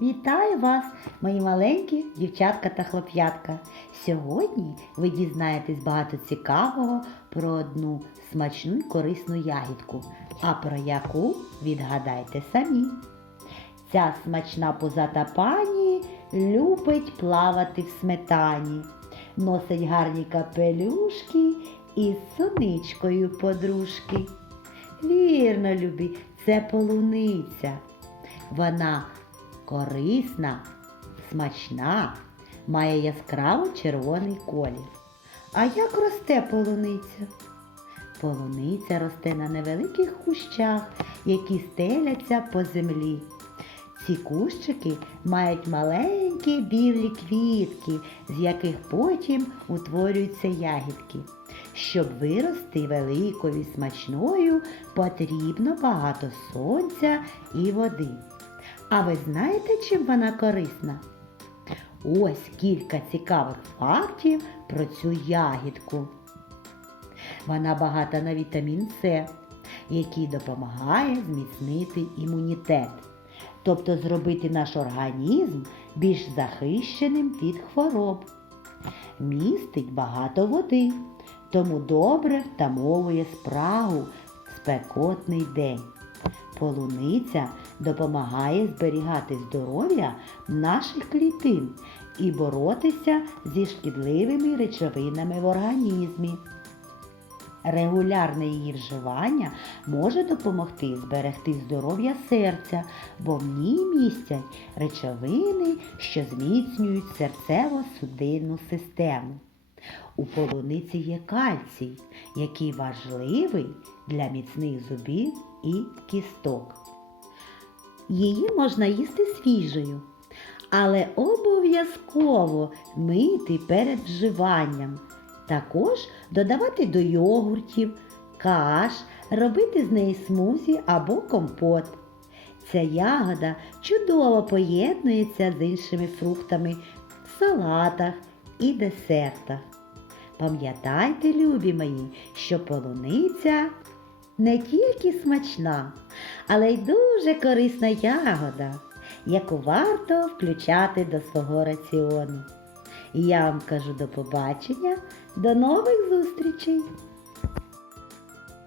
Вітаю вас, мої маленькі дівчатка та хлоп'ятка. Сьогодні ви дізнаєтесь багато цікавого про одну смачну й корисну ягідку, а про яку відгадайте самі. Ця смачна позата пані любить плавати в сметані, носить гарні капелюшки і з соничкою подружки. Вірно, любі, це полуниця. Вона корисна, смачна, має яскраво червоний колір. А як росте полуниця? Полуниця росте на невеликих кущах, які стеляться по землі. Ці кущики мають маленькі білі квітки, з яких потім утворюються ягідки. Щоб вирости великою і смачною, потрібно багато сонця і води. А ви знаєте, чим вона корисна? Ось кілька цікавих фактів про цю ягідку. Вона багата на вітамін С, який допомагає зміцнити імунітет, тобто зробити наш організм більш захищеним від хвороб. Містить багато води, тому добре втамовує спрагу в спекотний день. Полуниця допомагає зберігати здоров'я наших клітин і боротися зі шкідливими речовинами в організмі. Регулярне її вживання може допомогти зберегти здоров'я серця, бо в ній містять речовини, що зміцнюють серцево-судинну систему. У полуниці є кальцій, який важливий для міцних зубів і кісток. Її можна їсти свіжою, але обов'язково мити перед вживанням. Також додавати до йогуртів, каш, робити з неї смузі або компот. Ця ягода чудово поєднується з іншими фруктами в салатах і десертах. Пам'ятайте, любі мої, що полуниця не тільки смачна, але й дуже корисна ягода, яку варто включати до свого раціону. І я вам кажу до побачення, до нових зустрічей!